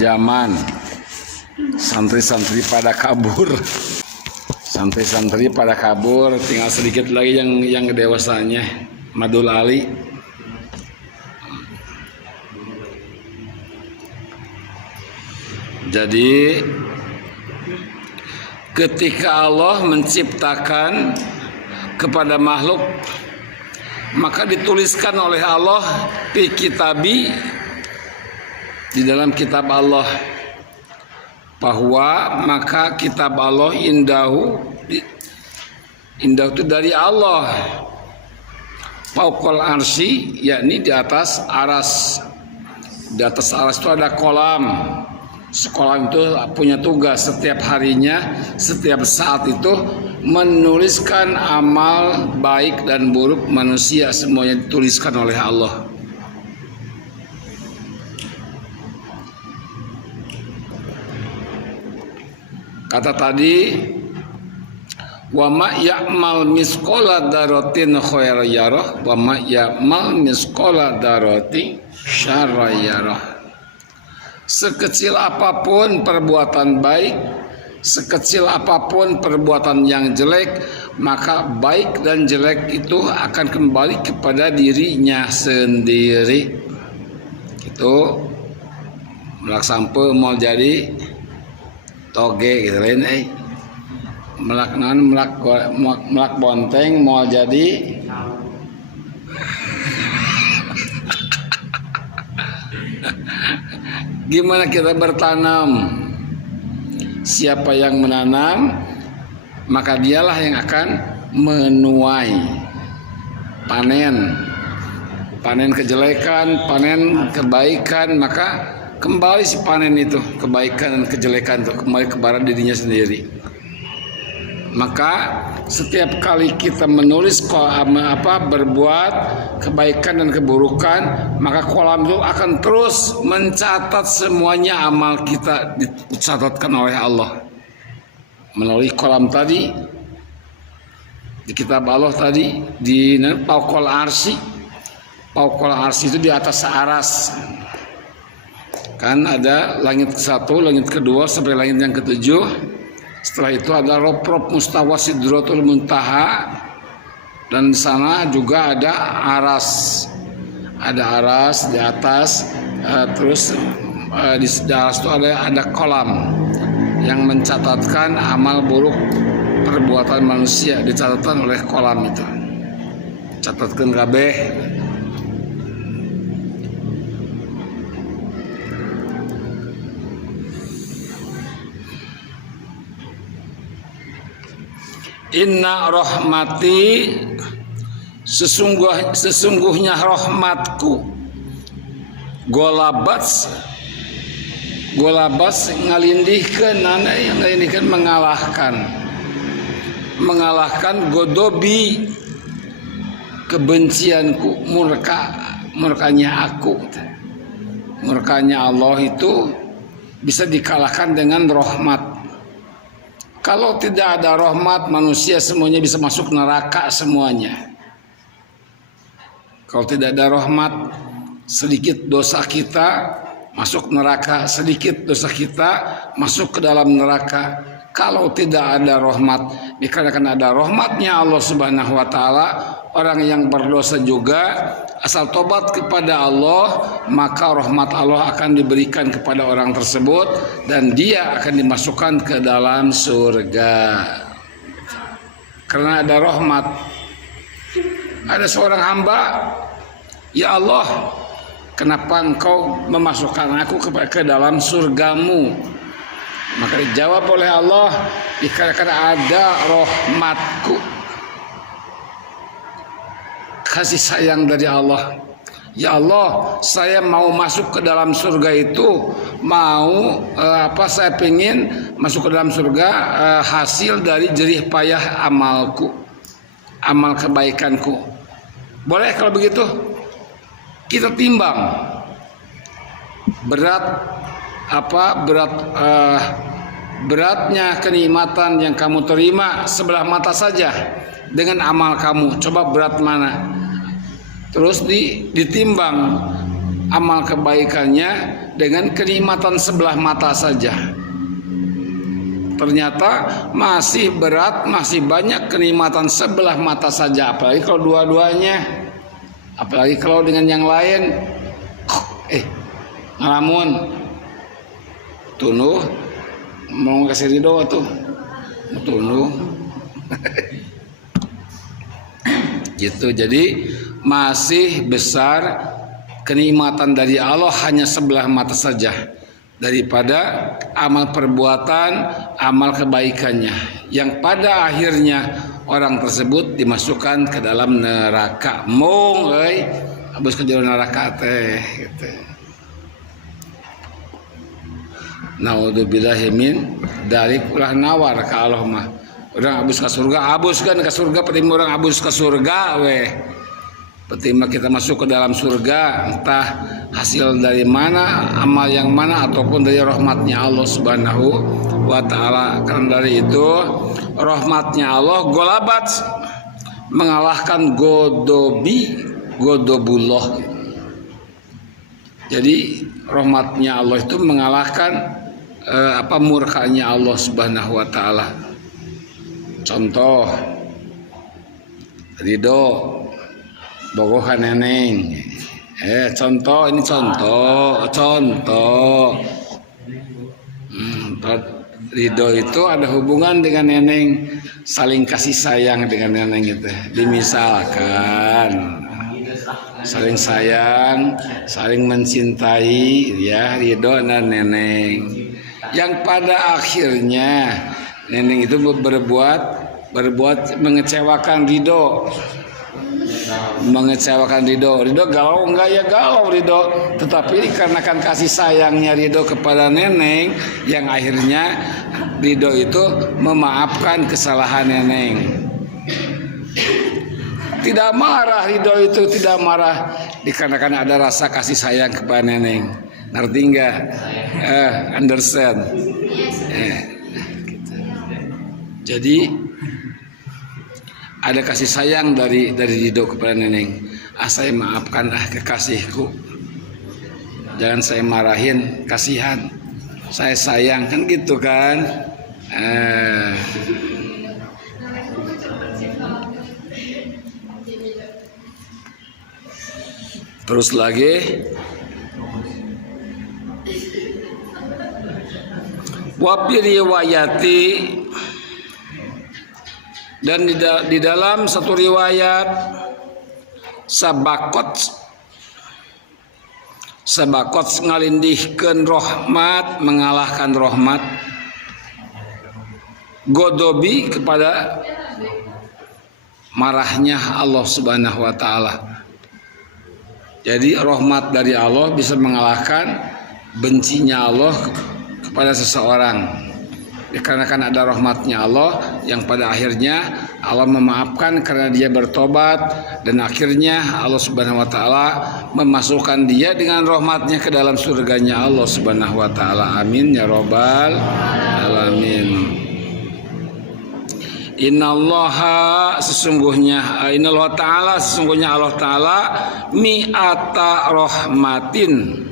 Zaman santri-santri pada kabur, tinggal sedikit lagi yang dewasanya Madul Ali. Jadi ketika Allah menciptakan kepada makhluk, maka dituliskan oleh Allah fi kitabi, di dalam kitab Allah, bahwa maka kitab Allah indahu itu dari Allah, fauqal arsy, yakni di atas aras. Di atas aras itu ada kolam. Sekolah itu punya tugas setiap harinya, setiap saat itu menuliskan amal baik dan buruk manusia, semuanya dituliskan oleh Allah. Kata tadi, wa ma ya'mal misqala dzarratin khairan yarah wa ma ya'mal misqala dzarratin syarran yarah. Sekecil apapun perbuatan baik, sekecil apapun perbuatan yang jelek, maka baik dan jelek itu akan kembali kepada dirinya sendiri. Itu melak sampai mau jadi toge gitu lain, melak bonteng mau jadi gimana kita bertanam? Siapa yang menanam, maka dialah yang akan menuai. Panen kejelekan, panen kebaikan, maka kembali si panen itu, kebaikan dan kejelekan itu kembali kepada dirinya sendiri. Maka setiap kali kita menulis berbuat kebaikan dan keburukan, maka kolam itu akan terus mencatat semuanya amal kita, dicatatkan oleh Allah melalui kolam tadi di kitab Allah tadi, di fauqal arsy. Fauqal arsy itu di atas aras. Kan ada langit ke-1, langit kedua sampai langit yang ke-7. Setelah itu ada rob mustawa sidratul muntaha, dan di sana juga ada aras. Ada aras di atas, terus di atas itu ada kolam yang mencatatkan amal buruk perbuatan manusia, dicatatkan oleh kolam itu. Catatkan kabeh. Inna rahmati, sesungguhnya rahmatku, golabas ngalindihkan, mengalahkan godobi, kebencianku, murkanya aku. Murkanya Allah itu bisa dikalahkan dengan rahmat. Kalau tidak ada rahmat, manusia semuanya bisa masuk neraka semuanya. Kalau tidak ada rahmat, sedikit dosa kita masuk neraka, sedikit dosa kita masuk ke dalam neraka. Kalau tidak ada rahmat, dikarenakan ada rahmatnya Allah Subhanahu wa taala, orang yang berdosa juga asal tobat kepada Allah, maka rahmat Allah akan diberikan kepada orang tersebut dan dia akan dimasukkan ke dalam surga. Karena ada rahmat. Ada seorang hamba, ya Allah, kenapa engkau memasukkan aku ke dalam surgamu? Maka dijawab oleh Allah, dikarenakan ada rahmatku, kasih sayang dari Allah. Ya Allah, saya mau masuk ke dalam surga itu, saya pengen masuk ke dalam surga hasil dari jerih payah amalku, amal kebaikanku. Boleh kalau begitu? Kita timbang berat beratnya kenikmatan yang kamu terima sebelah mata saja dengan amal kamu. Coba berat mana? Terus ditimbang amal kebaikannya dengan kenikmatan sebelah mata saja. Ternyata masih berat, masih banyak kenikmatan sebelah mata saja. Apalagi kalau dua-duanya, apalagi kalau dengan yang lain. Ngalamun tunuh mau kasih ridho tuh tunuh. Gitu. Jadi masih besar kenikmatan dari Allah hanya sebelah mata saja daripada amal perbuatan, amal kebaikannya yang pada akhirnya orang tersebut dimasukkan ke dalam neraka. Mung habis ke dalam neraka teh gitu. Naudzubillahi min dari ulah nawar ka Allah mah. Urang abus ke surga, abuskan ke surga, penting orang abus ke surga weh. Penting kita masuk ke dalam surga, entah hasil dari mana, amal yang mana, ataupun dari rahmatnya Allah Subhanahu wa Ta'ala. Karena dari itu rahmatnya Allah golabat mengalahkan godobullah. Jadi rahmatnya Allah itu mengalahkan murkanya Allah Subhanahu wa Ta'ala. Contoh ridho bogohan neneng. Contoh ridho itu ada hubungan dengan neneng, saling kasih sayang dengan neneng itu. Dimisalkan saling sayang, saling mencintai, ya ridho dan neneng. Yang pada akhirnya neneng itu berbuat mengecewakan ridho. Ridho galau enggak ya galau ridho, tetapi dikarenakan kasih sayangnya ridho kepada neneng yang akhirnya ridho itu memaafkan kesalahan neneng. Tidak marah, ridho itu tidak marah dikarenakan ada rasa kasih sayang kepada neneng. Ngerti enggak? Understand? Jadi ada kasih sayang dari ridho kepada neneng. Saya maafkan kekasihku, jangan saya marahin, kasihan, saya sayang, kan gitu kan. Terus lagi wafi riwayati, dan di dalam satu riwayat sabakot ngalindihkeun rahmat, mengalahkan rahmat, godobi kepada marahnya Allah Subhanahu wa Ta'ala. Jadi rahmat dari Allah bisa mengalahkan bencinya Allah kepada seseorang. Dikarenakan ada rahmatnya Allah yang pada akhirnya Allah memaafkan karena dia bertobat, dan akhirnya Allah Subhanahu wa Ta'ala memasukkan dia dengan rahmatnya ke dalam surganya Allah Subhanahu wa Ta'ala. Amin ya rabbal alamin. Innallaha sesungguhnya Allah Ta'ala mi'ata rahmatin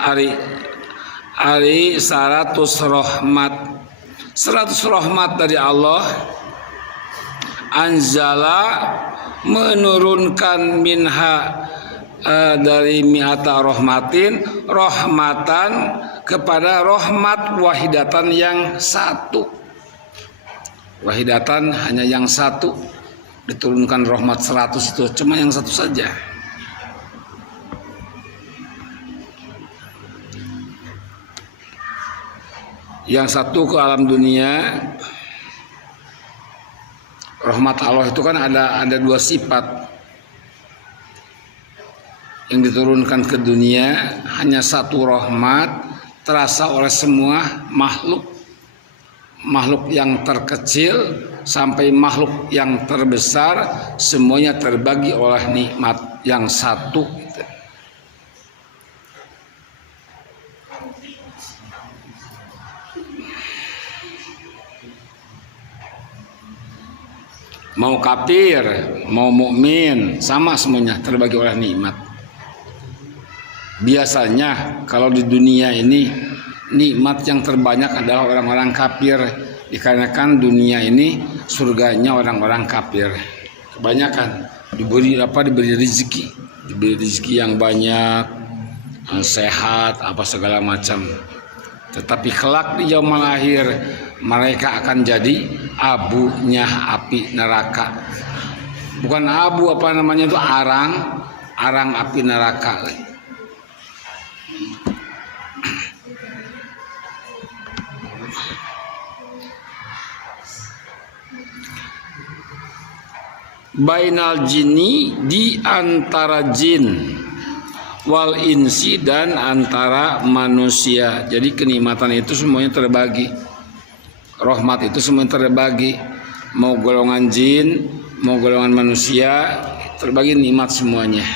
ari 100 rahmat dari Allah. Anzala menurunkan minha dari mi'ata rahmatin, rahmatan kepada rahmat wahidatan yang satu. Wahidatan hanya yang satu. Diturunkan rahmat 100 itu cuma yang satu saja. Yang satu ke alam dunia. Rahmat Allah itu kan ada dua sifat yang diturunkan ke dunia. Hanya satu rahmat terasa oleh semua makhluk yang terkecil sampai makhluk yang terbesar, semuanya terbagi oleh nikmat yang satu. mau kafir, mau mukmin, sama semuanya terbagi oleh nikmat. Biasanya kalau di dunia ini nikmat yang terbanyak adalah orang-orang kafir, dikarenakan dunia ini surganya orang-orang kafir. Kebanyakan diberi rezeki yang banyak, sehat, apa segala macam. Tetapi kelak di yaumul akhir mereka akan jadi abunya api neraka. Bukan abu, apa namanya itu, arang api neraka. Bainal jinni, di antara jin, wal insi, dan antara manusia. Jadi kenikmatan itu semuanya terbagi, rahmat itu semuanya terbagi, mau golongan jin, mau golongan manusia, terbagi nikmat semuanya.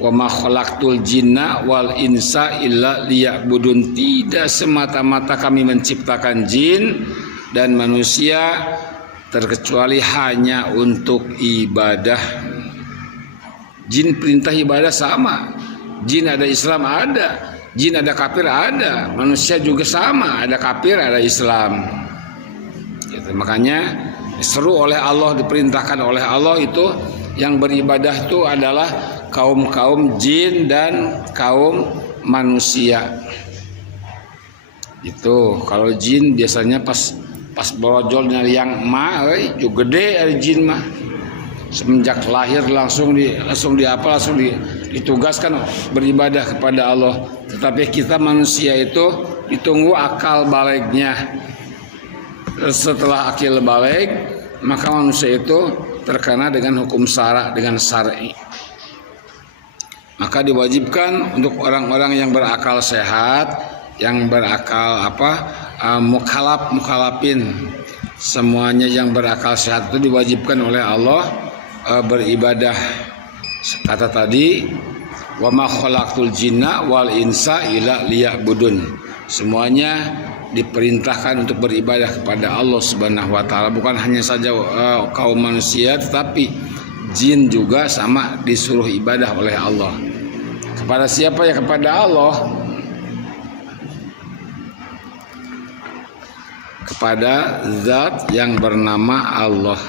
Wa ma khalaqtul jinna wal insa illa liya'budun. Tidak semata-mata kami menciptakan jin dan manusia terkecuali hanya untuk ibadah. Jin perintah ibadah sama. Jin ada Islam ada, jin ada kafir ada, manusia juga sama, ada kafir ada Islam. Gitu. Makanya seru oleh Allah, diperintahkan oleh Allah itu yang beribadah itu adalah kaum jin dan kaum manusia. Itu kalau jin biasanya pas borojol nyari yang juga gede ada jin mah. Semenjak lahir langsung ditugaskan beribadah kepada Allah. Tetapi kita manusia itu ditunggu akal baliknya. Setelah akil balik, maka manusia itu terkena dengan hukum syara, dengan syar'i. Maka diwajibkan untuk orang-orang yang berakal sehat, yang berakal mukhalafin, semuanya yang berakal sehat itu diwajibkan oleh Allah beribadah. Kata tadi, wa ma khalaqtul jinna wal insa illa liya'budun. Semuanya diperintahkan untuk beribadah kepada Allah Subhanahu wa taala, bukan hanya saja kaum manusia, tetapi jin juga sama disuruh ibadah oleh Allah. Kepada siapa? Ya kepada Allah. Kepada zat yang bernama Allah.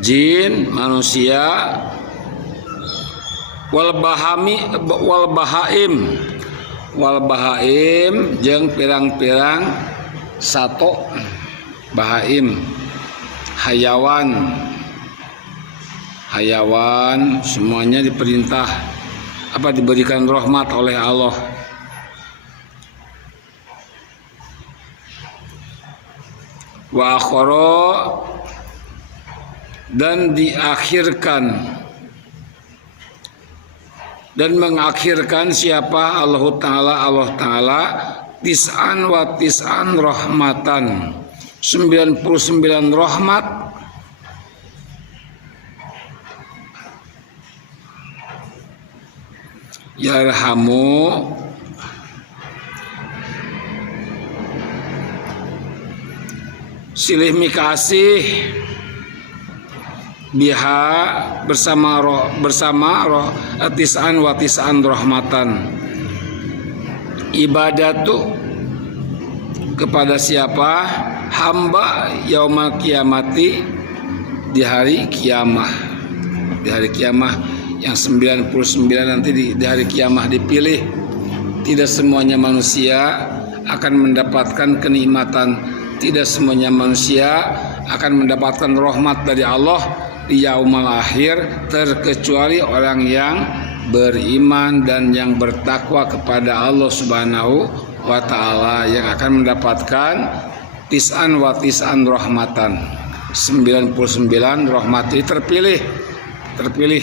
Jin, manusia, wal bahaim jeung pirang-pirang sato bahaim, hayawan semuanya diperintah diberikan rahmat oleh Allah. Wa akhara, dan diakhirkan dan mengakhirkan siapa? Allah Ta'ala tis'an wa tis'an rahmatan, 99 rahmat yarhamu silih mikasih biha bersama roh tis'an wa tis'an rahmatan, ibadatu kepada siapa? Hamba yaumul kiamati, di hari kiamah. Di hari kiamah yang 99 nanti di hari kiamah dipilih. Tidak semuanya manusia akan mendapatkan kenikmatan, tidak semuanya manusia akan mendapatkan rahmat dari Allah di yaumul akhir, terkecuali orang yang beriman dan yang bertakwa kepada Allah Subhanahu wa taala, yang akan mendapatkan tis'an wa tis'an rahmatan, 99 rahmat itu terpilih.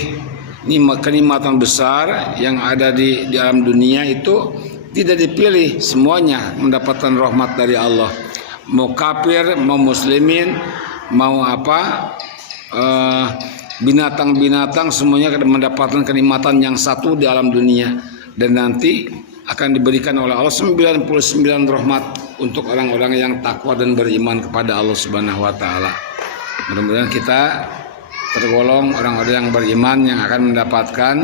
Ini kenikmatan besar yang ada di dalam dunia itu tidak dipilih, semuanya mendapatkan rahmat dari Allah. Mau kafir, mau muslimin, mau binatang-binatang semuanya mendapatkan kenikmatan yang satu di alam dunia, dan nanti akan diberikan oleh Allah 99 rahmat untuk orang-orang yang takwa dan beriman kepada Allah Subhanahu wa taala. Mudah-mudahan kita tergolong orang-orang yang beriman yang akan mendapatkan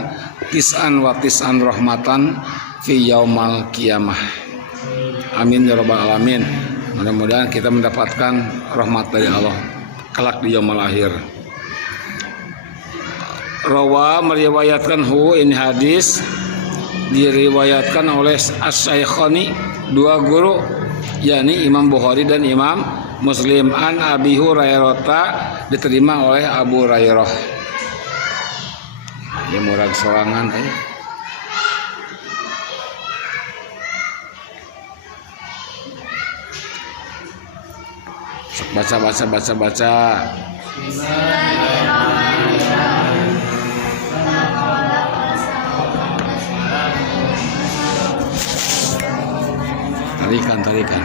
tis'an wa tis'an rahmatan fi yaumal qiyamah. Amin ya rabbal alamin. Mudah-mudahan kita mendapatkan rahmat dari Allah kelak di yaumul akhir. Rawa meriwayatkan ini hadis diriwayatkan oleh As-Syaikhaini, dua guru, yakni Imam Bukhari dan Imam Muslim. An Abi Hurairah, diterima oleh Abu Hurairah. Ini murad sorangan baca. Tarikan.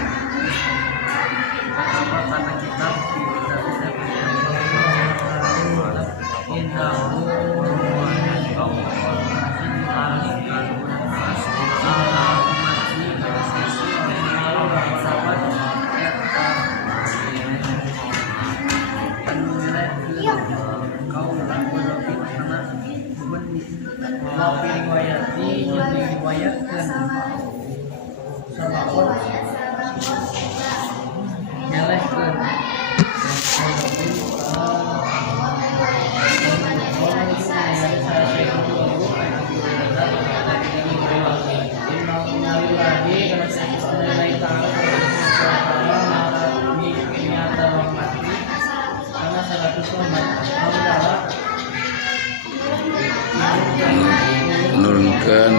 Menurunkan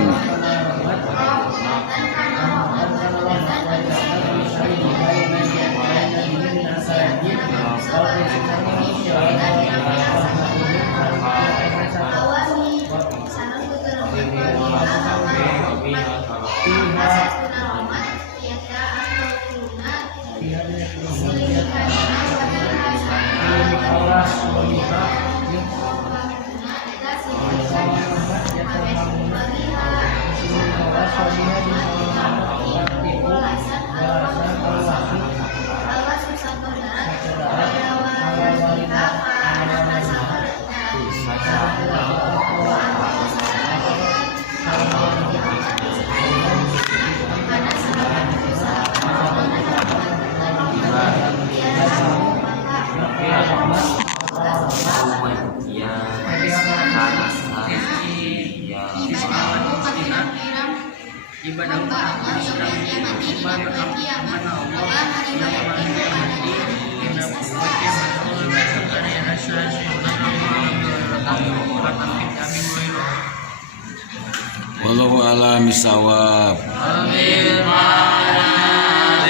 wallahu a'lam bishawab.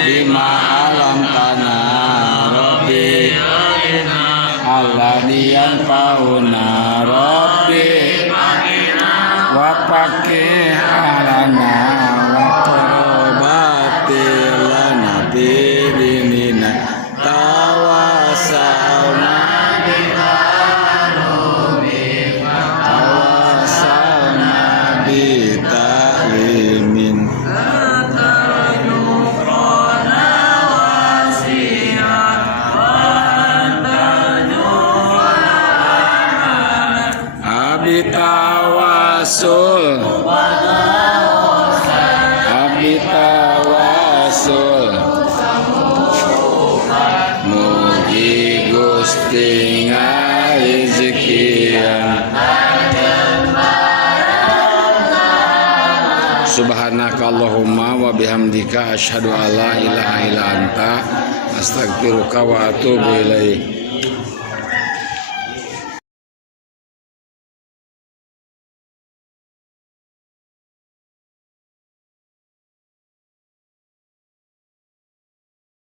Bima alam tanah Rabbi alaniyan pauna Rabbi wa pakih alana wa korobati lana bidinina tawasalna bita'limin abitawasul mugi Gusti ngarezekian. Subhanakallahumma wa bihamdika asyhadu alla ilaha illa anta astaghfiruka wa atubu ilaik.